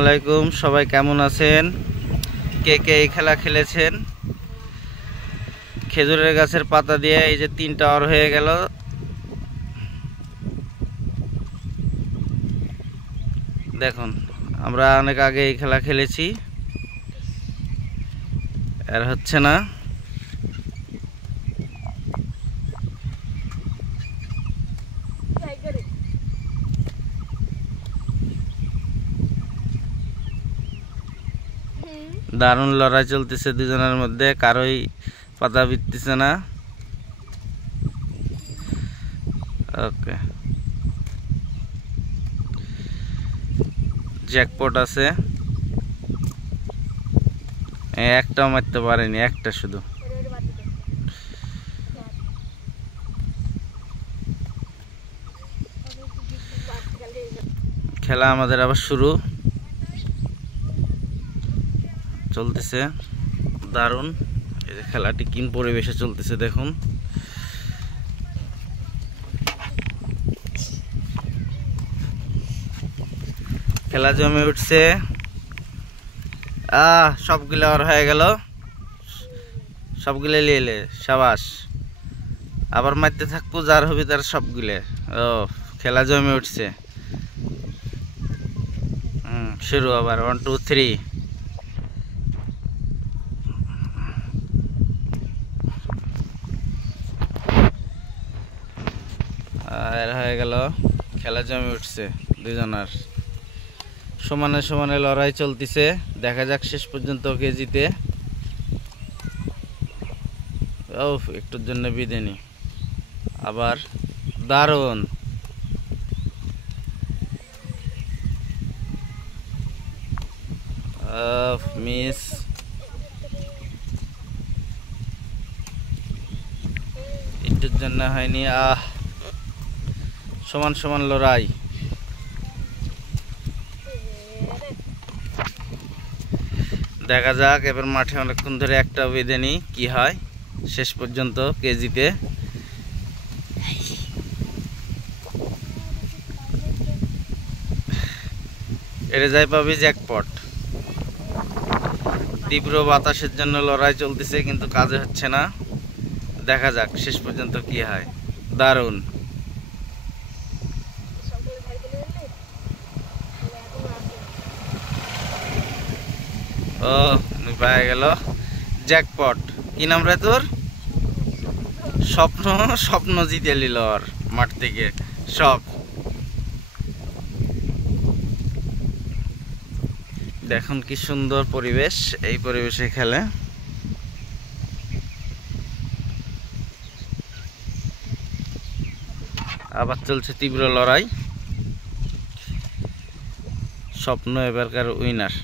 আলাইকুম, সবাই কেমন আছেন? কে কে এই খেলা খেলেছেন? খেজুরের গাছের পাতা দিয়ে এই যে 3 টাওয়ার হয়ে গেল। দেখুন, আমরা অনেক আগে এই খেলা খেলেছি, আর হচ্ছে না। দারুণ লড়াই চলতেছে দুজনের মধ্যে, কারোই পাতা বিততেছে না। ওকে, জ্যাকপট আছে। একটাও মারতে পারেনি, একটা শুধু। খেলা আমাদের আবার শুরু চলতেছে। দারুণ, এই যে খেলাটি কিন পরিবেশে চলতেছে দেখুন। খেলা জমে উঠছে। সবগুলো আর হয়ে গেল, সবগুলো লিয়ে সাবাস। আবার মারতে থাকবো, যার হবে তার সবগুলো। খেলা জমে উঠছে। শুরু আবার 1 2 3। আর হয়ে গেল, খেলা জমে উঠছে। দুজনের সমানে সমানে লড়াই চলতেছে। দেখা যাক শেষ পর্যন্ত কে জিতে। একটুর জন্য বিদেনি। আবার দারুণ, মিস। একটুর জন্য হয়নি। সমান সমান লড়াই। দেখা যাক এবার মাঠে অনেকক্ষণ ধরে একটা বেঁধেনি, কি হয় শেষ পর্যন্ত কে জিতে। এরে যাই পাবি জ্যাকপট। তীব্র বাতাসের জন্য লড়াই চলতেছে, কিন্তু কাজে হচ্ছে না। দেখা যাক শেষ পর্যন্ত কি হয়। দারুণ, পাওয়া গেল জ্যাকপট। কি নাম রে তোর? স্বপ্ন। স্বপ্ন জিতে নিল আর মাঠ থেকে সব। দেখুন কি সুন্দর পরিবেশ, এই পরিবেশে খেলে। আবার চলছে তীব্র লড়াই। স্বপ্ন এবারকার উইনার।